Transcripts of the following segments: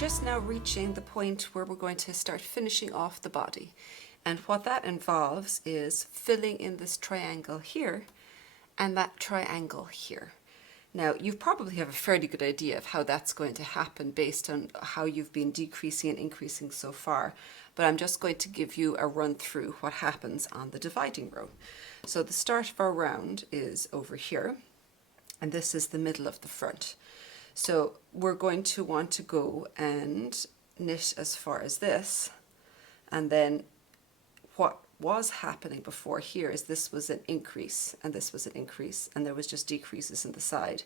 just now reaching the point where we're going to start finishing off the body. And what that involves is filling in this triangle here and that triangle here. Now, you probably have a fairly good idea of how that's going to happen based on how you've been decreasing and increasing so far, but I'm just going to give you a run through what happens on the dividing row. So the start of our round is over here, and this is the middle of the front. So we're going to want to go and knit as far as this, and then what was happening before here is this was an increase and this was an increase, and there was just decreases in the side.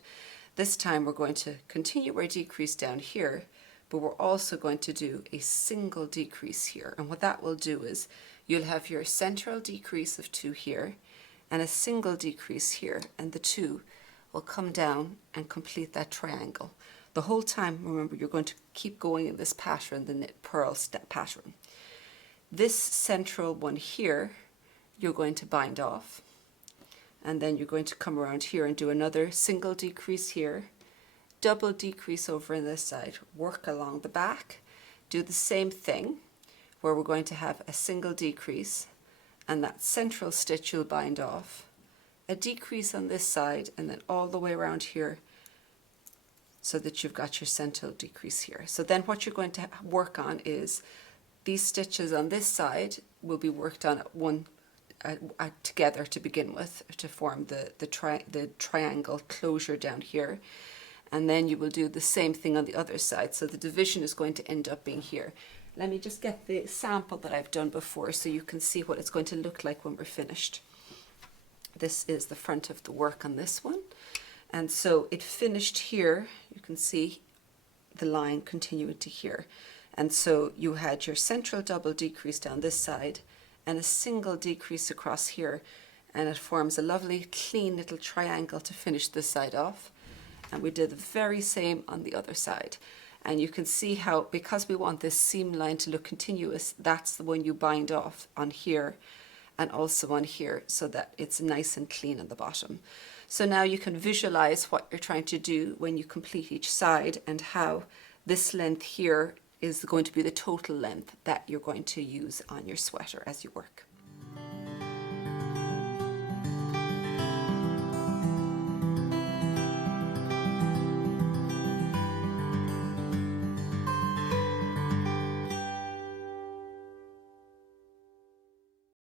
This time we're going to continue our decrease down here, but we're also going to do a single decrease here. And what that will do is you'll have your central decrease of 2 here and a single decrease here, and the 2 will come down and complete that triangle. The whole time, remember, you're going to keep going in this pattern, the knit purl step pattern. This central one here, you're going to bind off, and then you're going to come around here and do another single decrease here, double decrease over in this side, work along the back, do the same thing where we're going to have a single decrease, and that central stitch you'll bind off, a decrease on this side, and then all the way around here so that you've got your central decrease here. So then what you're going to work on is these stitches on this side will be worked on together to begin with to form the triangle closure down here, and then you will do the same thing on the other side. So the division is going to end up being here. Let me just get the sample that I've done before so you can see what it's going to look like when we're finished. This is the front of the work on this one, and so it finished here. You can see the line continuing to here. And so you had your central double decrease down this side and a single decrease across here, and it forms a lovely clean little triangle to finish this side off. And we did the very same on the other side. And you can see how, because we want this seam line to look continuous, that's the one you bind off on here and also on here so that it's nice and clean on the bottom. So now you can visualize what you're trying to do when you complete each side, and how this length here is going to be the total length that you're going to use on your sweater as you work.